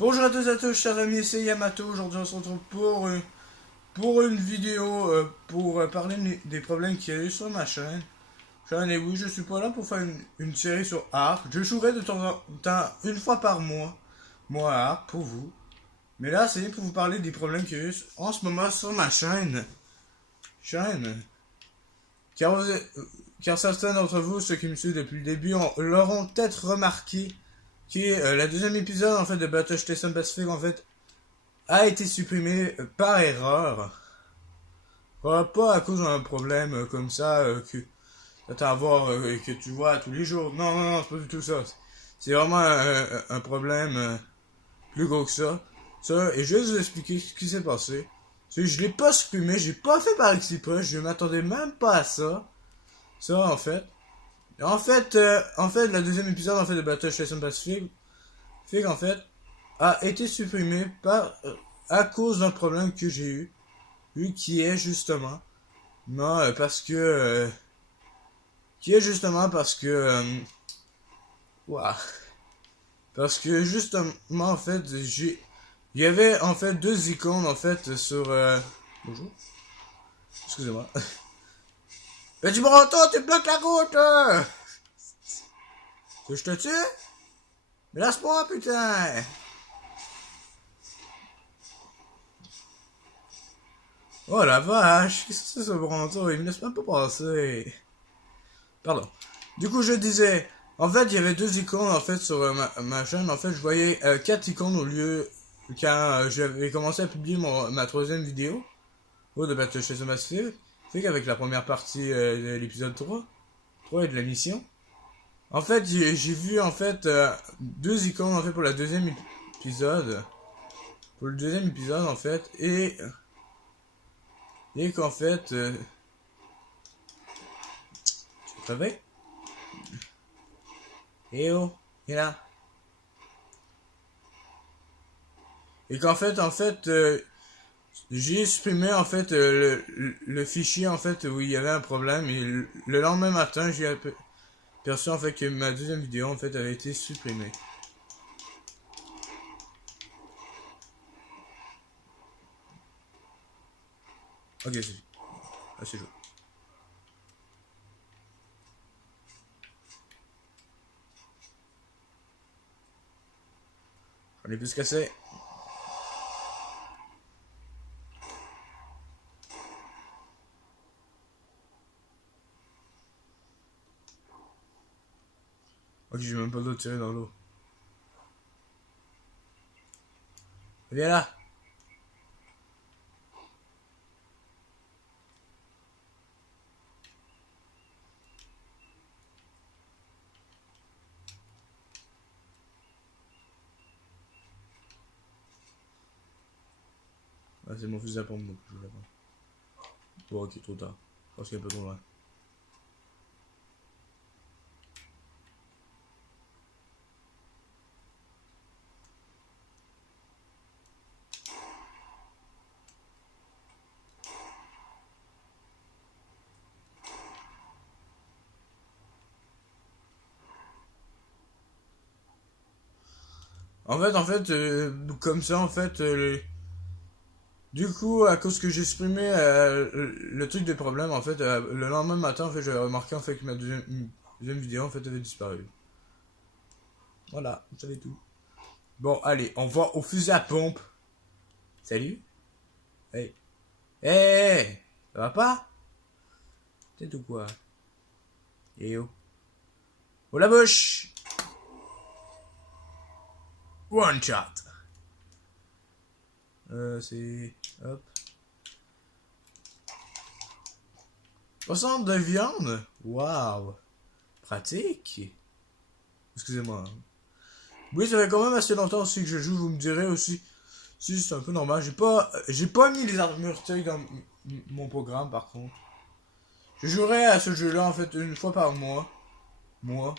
Bonjour à tous, chers amis, c'est Yamato. Aujourd'hui, on se retrouve pour une vidéo pour parler des problèmes qu'il y a eu sur ma chaîne. Et oui, je suis pas là pour faire une série sur Ark. Je jouerai de temps en temps, une fois par mois, moi à Ark pour vous. Mais là, c'est pour vous parler des problèmes qu'il y a eu en ce moment sur ma chaîne. Car, car certains d'entre vous, ceux qui me suivent depuis le début, l'auront peut-être remarqué que la deuxième épisode en fait de Battle Station Pacific en fait a été supprimé par erreur. Pas à cause d'un problème comme ça que t'as à voir que tu vois tous les jours. Non, non, non, c'est pas du tout ça. C'est vraiment un problème plus gros que ça. Et je vais vous expliquer ce qui s'est passé. Je l'ai pas supprimé, j'ai pas fait par exprès, je m'attendais même pas à ça. Ça, en fait. En fait, la deuxième épisode en fait de Battle Station Pacific, en fait, a été supprimé à cause d'un problème que j'ai eu, qui est justement, non, parce que, ouah, parce que justement en fait, il y avait en fait deux icônes en fait sur, bonjour, excusez-moi. Mais tu me rentends, tu bloques la route, que je te tue? Mais laisse-moi, putain! Oh la vache, qu'est-ce que c'est ce bronto? Il me laisse même pas passer. Pardon. Du coup, je disais, en fait, il y avait deux icônes en fait sur ma chaîne. En fait, je voyais quatre icônes au lieu quand j'avais commencé à publier ma troisième vidéo de Battle Station Massive. Fait qu'avec la première partie de l'épisode 3 et de la mission. En fait, j'ai vu en fait deux icônes en fait pour la deuxième épisode. Pour le deuxième épisode en fait et qu'en fait tu te réveilles? Eh oh, il est là. Et qu'en fait, j'ai supprimé en fait le fichier en fait où il y avait un problème et le lendemain matin j'ai aperçu en fait que ma deuxième vidéo en fait avait été supprimée. Ok, c'est fait. Ah, c'est joué. J'en ai plus cassé. Ok, j'ai même pas le droit de tirer dans l'eau. Viens là. Ah, c'est mon fusil à pompe donc je voulais pas. Bon, ok, trop tard. Je pense qu'il est un peu trop loin. Comme ça, en fait, du coup, à cause que j'ai supprimé le truc des problèmes, en fait, le lendemain matin, en fait, j'avais remarqué en fait que ma deuxième vidéo, en fait, avait disparu. Voilà, vous savez tout. Bon, allez, on va au fusil à pompe. Salut. Hey. Hey, ça va pas? T'es tout quoi? Eh oh. Oh la bouche! One shot. C'est... Hop. 60 de viande? Waouh. Pratique. Excusez-moi. Oui, ça fait quand même assez longtemps aussi que je joue, vous me direz aussi. Si, c'est un peu normal. J'ai pas mis les armures taille dans mon programme par contre. Je jouerai à ce jeu-là en fait une fois par mois. Moi,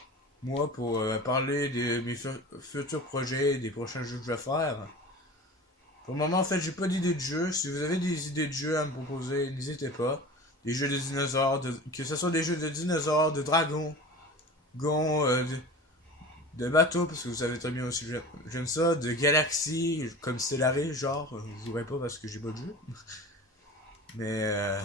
pour parler de mes futurs projets et des prochains jeux que je vais faire. Pour le moment, en fait, j'ai pas d'idée de jeu. Si vous avez des idées de jeux à me proposer, n'hésitez pas. Des jeux de dinosaures, que ce soit des jeux de dinosaures, de dragons, de bateaux, parce que vous savez très bien aussi que j'aime ça, de galaxies, comme Stellaris, genre, je jouerai pas parce que j'ai pas de jeu. Mais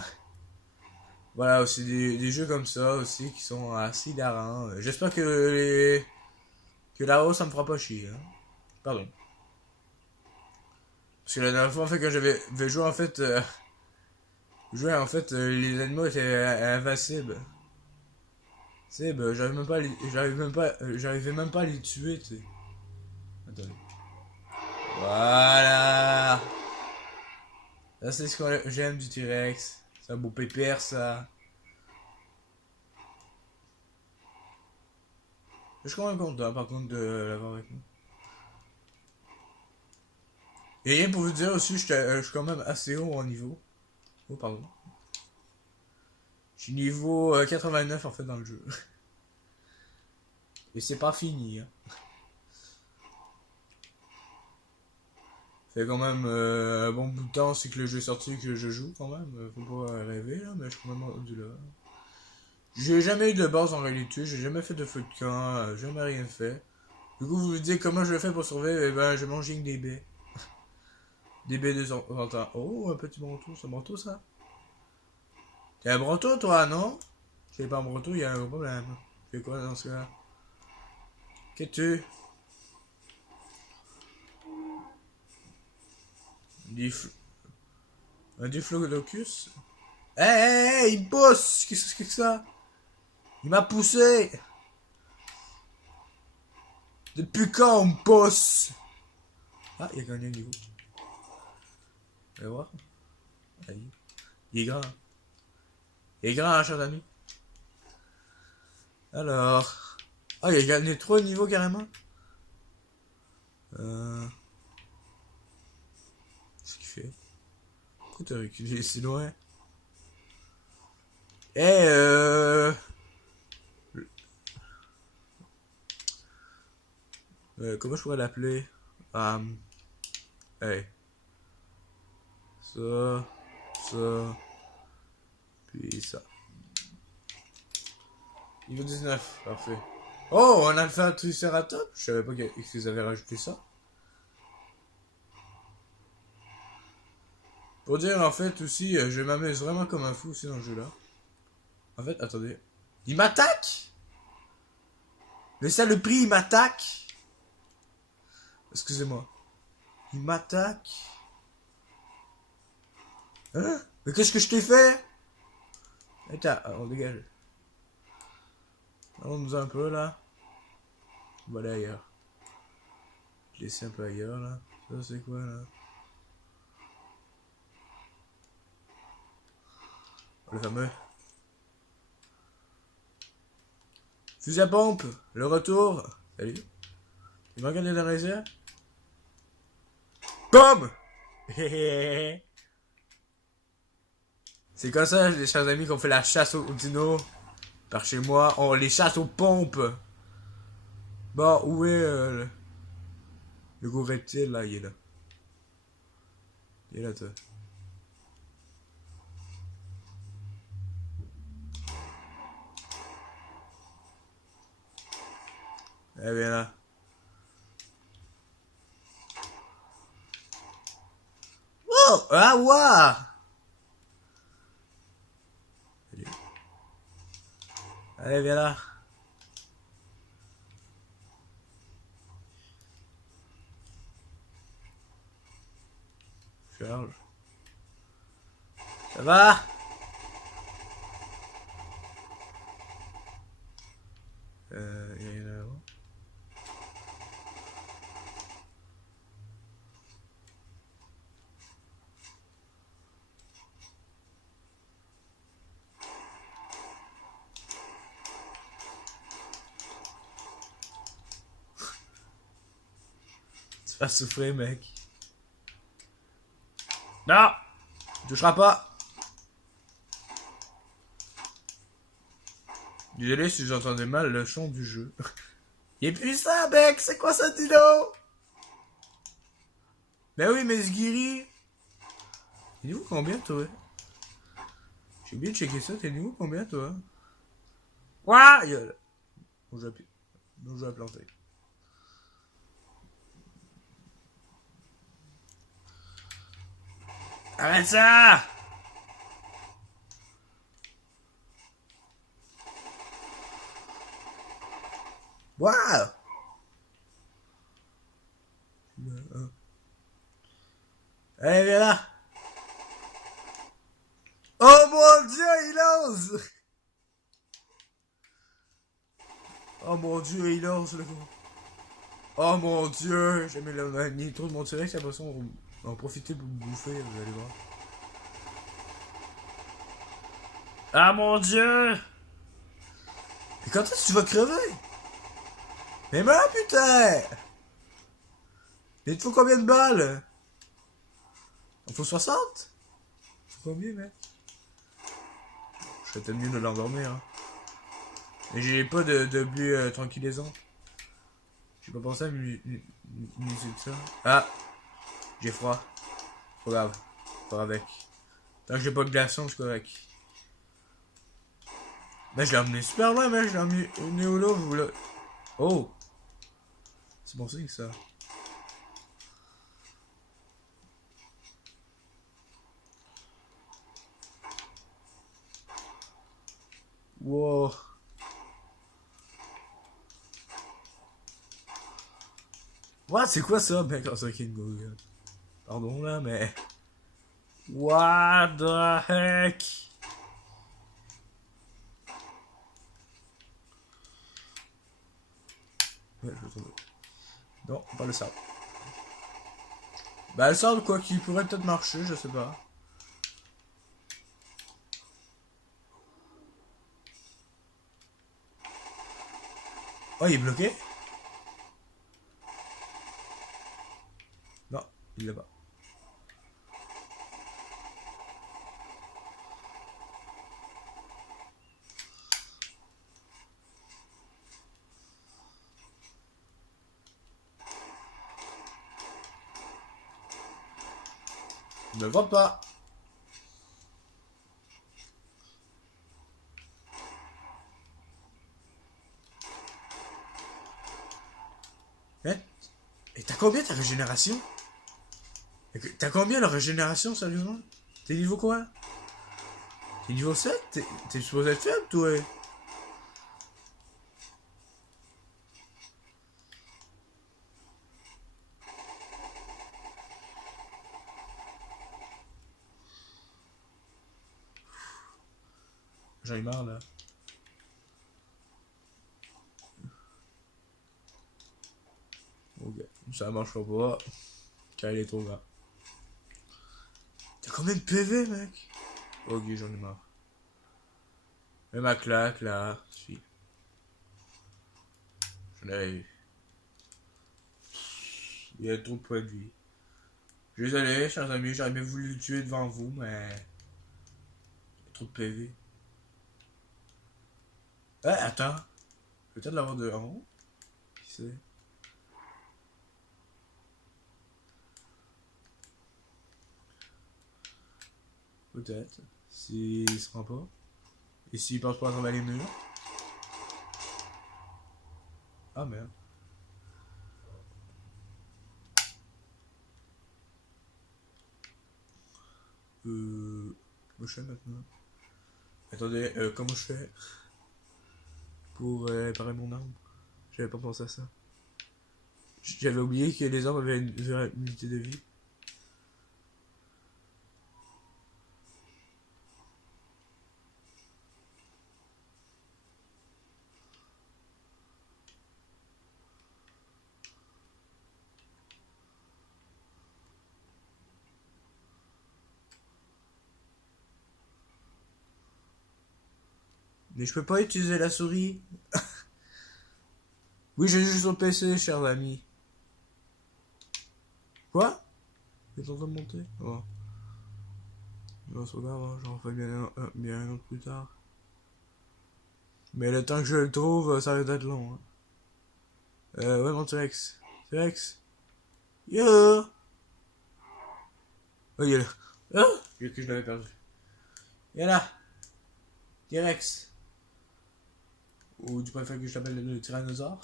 voilà, aussi des jeux comme ça aussi qui sont assez hilarants. J'espère que là-haut ça me fera pas chier. Hein. Pardon. Parce que la dernière fois en fait quand j'avais joué en fait les animaux étaient invincibles. Tu sais, ben, j'arrivais même pas à les tuer, tu sais. Attendez. Voilà. Ça c'est ce que j'aime du T-Rex. C'est un beau pépère ça. Je suis quand même content par contre de l'avoir avec nous. Et rien pour vous dire aussi, je suis quand même assez haut en niveau. Oh pardon. Je suis niveau 89 en fait dans le jeu. Et c'est pas fini. Hein. Fait quand même un bon bout de temps, c'est que le jeu est sorti que je joue quand même. Faut pas rêver là, mais je suis quand même rendu là. J'ai jamais eu de base en réalité, j'ai jamais fait de feu de camp, jamais rien fait. Du coup, vous vous dites comment je fais pour survivre? Eh ben, je mange avec des baies. Des baies de temps. Oh, un petit manteau, c'est un manteau ça? T'es un manteau toi, non? Si t'es pas un manteau, il y a un problème. Fais quoi dans ce cas? Qu'est-ce que tu? Un diplodocus? Hé, il bosse! Qu'est-ce que c'est que ça? Il m'a poussé! Depuis quand on bosse? Ah, il a gagné un niveau. On va voir. Allez. Il est grand. Il est grand, hein, cher ami. Alors. Ah, il a gagné 3 niveaux carrément. Qu'est-ce qu'il fait? Pourquoi t'as reculé si loin? Eh, comment je pourrais l'appeler? Hey. Ça, puis ça. Niveau 19, parfait. Oh, on a le fait un Triceratops? Je savais pas qu'ils avaient rajouté ça. Pour dire en fait aussi, je m'amuse vraiment comme un fou aussi dans le jeu là. En fait, attendez. Il m'attaque? Mais ça le prix, il m'attaque? Excusez-moi. Il m'attaque? Hein? Mais qu'est-ce que je t'ai fait? Attends, on dégage. On nous a un peu là. On va aller ailleurs. Je laisse un peu ailleurs là. Ça c'est quoi là? Oh, le fameux. Fusil à pompe, le retour. Salut. Il m'a regardé dans les airs. Boum! C'est comme ça, les chers amis, qu'on fait la chasse aux dinos. Par chez moi, on les chasse aux pompes. Bon, où est le gros reptile là? Il est là. Il est là, toi. Eh bien là. Oh! Ah, ouah! Allez, viens là. Charge. Ça va? Il y a rien là-haut. Tu vas souffrir, mec. Non! Tu toucheras pas. Désolé si j'entendais mal le son du jeu. Il est puissant, mec! C'est quoi ça, dino? Ben oui, mais Sgiri. T'es niveau combien, toi? J'ai oublié de checker ça. T'es niveau combien, toi? Ouah! Bon, j'ai planté. Arrête ça! Waouh! Allez, viens là! Oh mon dieu, il ose! Oh mon dieu, il ose le gars. Oh mon dieu, j'ai mis le nitro de mon T-Rex, après ça on va en profiter pour me bouffer, vous allez voir. Ah mon dieu! Et quand est-ce que tu vas crever? Mais meurs putain! Il te faut combien de balles? Il faut 60? Faut combien mec? Je serais peut-être mieux de l'endormir hein. Et j'ai pas de but tranquillisant. J'ai pas pensé à m'user de ça. Ah! J'ai froid. Pas grave. Pas avec. Tant que j'ai pas de glaçon, je suis correct. Mais je l'ai emmené super loin, mais je l'ai emmené au là, vous là. Oh! C'est bon signe ça. Wow. What? C'est quoi ça, mec? Oh, c'est King Go. Pardon là, mais. What the heck? Ouais, je vais tomber. Non, pas le sable. Bah, le sable, quoi, qui pourrait peut-être marcher, je sais pas. Oh, il est bloqué? Non, il l'a pas. Ne le vois pas. Hein? Et t'as combien ta régénération? T'as combien la régénération, sérieusement? T'es niveau quoi? T'es niveau 7? T'es supposé être faible, toi? J'en ai marre, là. Ok, ça marchera pas. Car il est trop grand. T'as combien de PV, mec? Ok, j'en ai marre. Même ma claque, là. Si. J'en ai... Il y a trop de points de vie. Désolé, chers amis, j'aurais bien voulu le tuer devant vous, mais... Il y a trop de PV. Eh, attends. Peut-être l'avoir de haut. Qui sait? Peut-être. S'il se rend pas. Et s'il passe pas à travers les murs. Ah merde. Comment je fais maintenant? Attendez, comment je fais pour réparer mon arme? J'avais pas pensé à ça. J'avais oublié que les armes avaient une unité de vie. Mais je peux pas utiliser la souris. Oui, j'ai juste sur le PC, chers amis. Quoi? T'es en train de monter? Oh. Non, c'est pas grave, hein, j'en ferai bien un autre plus tard. Mais le temps que je le trouve, ça va être long. Hein. Ouais, mon T-Rex. T-Rex. Yo! Oh, il est là. Ah! J'ai cru que je l'avais perdu. Il est là. T-Rex. Ou tu préfères que je t'appelle le tyrannosaure?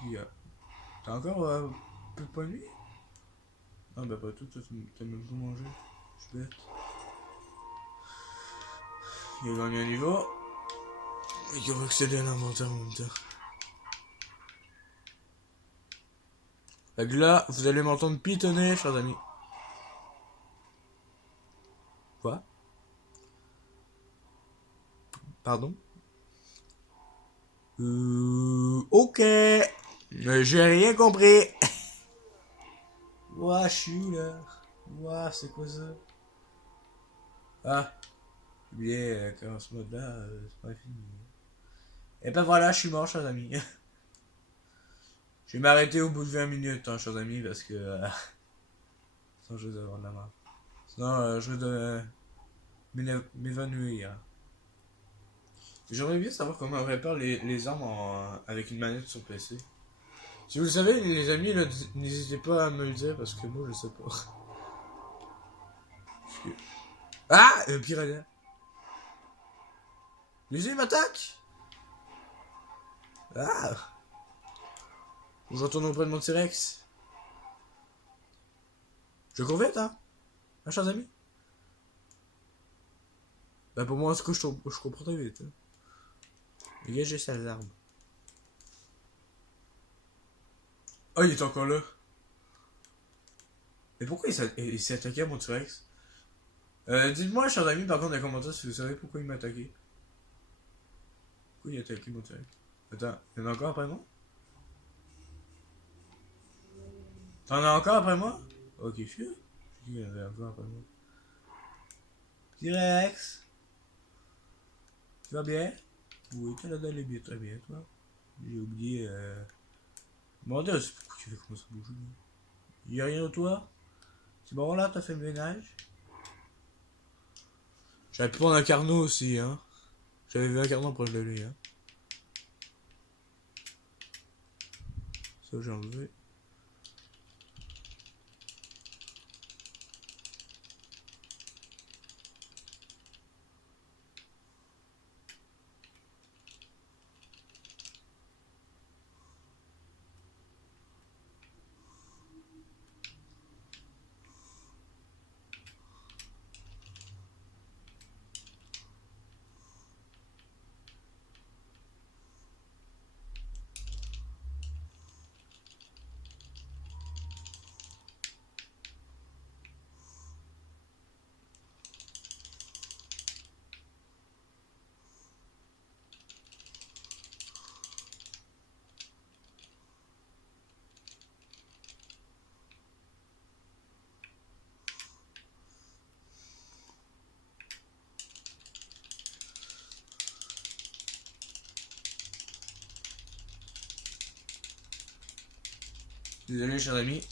Puis, t'as encore peu de points de vie? Ah bah pas tout, t'as même pas mangé. Je suis bête. Il a gagné un niveau. Et il va accéder à l'inventaire en même temps. Fait que là, vous allez m'entendre pitonner, chers amis. Quoi? Pardon? Ok. Mais j'ai rien compris. Ouah, je suis où là? Ouah, c'est quoi ça? Ah, j'ai oublié qu'en ce mode-là, c'est pas fini. Et ben voilà, je suis mort, chers amis. Je vais m'arrêter au bout de 20 minutes, hein, chers amis, parce que sinon je vais avoir de la mort. Sinon, je vais m'évanouir. J'aimerais bien savoir comment on répare les armes avec une manette sur PC. Si vous le savez, les amis, n'hésitez pas à me le dire parce que moi je sais pas. Ah, piranha. L'usine m'attaque. Ah, je retourne auprès de mon T-Rex. Je cours vite, hein, chers amis. Bah pour moi, en tout cas, je comprends très vite. Hein. Dégagez ces armes. Oh, il est encore là. Mais pourquoi il s'est attaqué à mon T-Rex? Dites-moi, chers amis, par contre, dans les commentaires, si vous savez pourquoi il m'a attaqué. Pourquoi il a attaqué mon T-Rex? Attends, il y en a encore après moi? T'en as encore après moi? Ok, fiu. Il y en avait encore après moi. T-Rex, tu vas bien? Oui, tu l'as d'aller bien, très bien, toi. J'ai oublié, Mon dieu, pourquoi tu fais comment ça bouge? Il y a rien au toit? C'est bon là, t'as fait le ménage? J'avais pu prendre un carnot aussi, hein. J'avais vu un carnot proche de lui, hein. Ça, j'ai enlevé. Désolé, chers amis.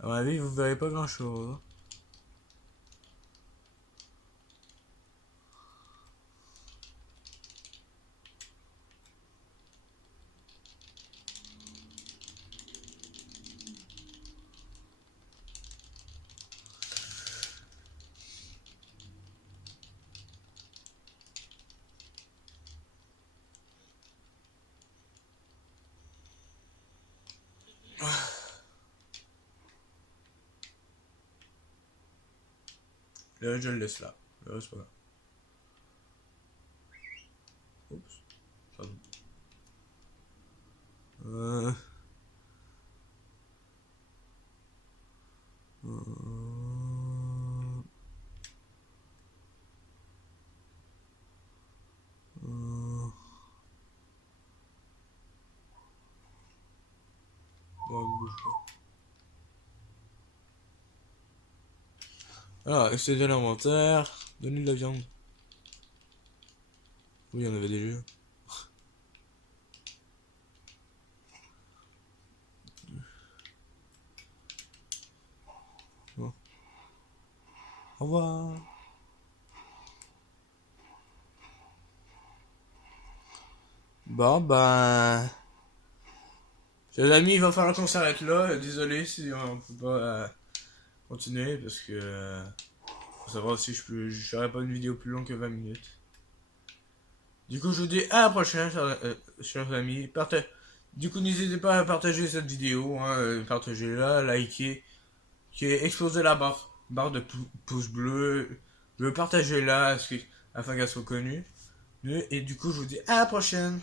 À mon avis, vous verrez pas grand chose. Là, je le laisse là. Là, c'est pas grave. Oups. Pardon. Euh... Euh... Euh... Bon, il bouge pas. Alors, essayez de l'inventaire. Donnez de la viande. Oui, il y en avait déjà. Bon. Au revoir. Bon, ben... Chers amis, il va falloir qu'on s'arrête là. Désolé si on peut pas continuer parce que... faut savoir si je ferai pas une vidéo plus longue que 20 minutes. Du coup, je vous dis à la prochaine, chers amis. Du coup, n'hésitez pas à partager cette vidéo, hein, partagez-la, likez, explosez la barre de pouces bleus, partagez-la afin qu'elle soit connue. Et du coup, je vous dis à la prochaine.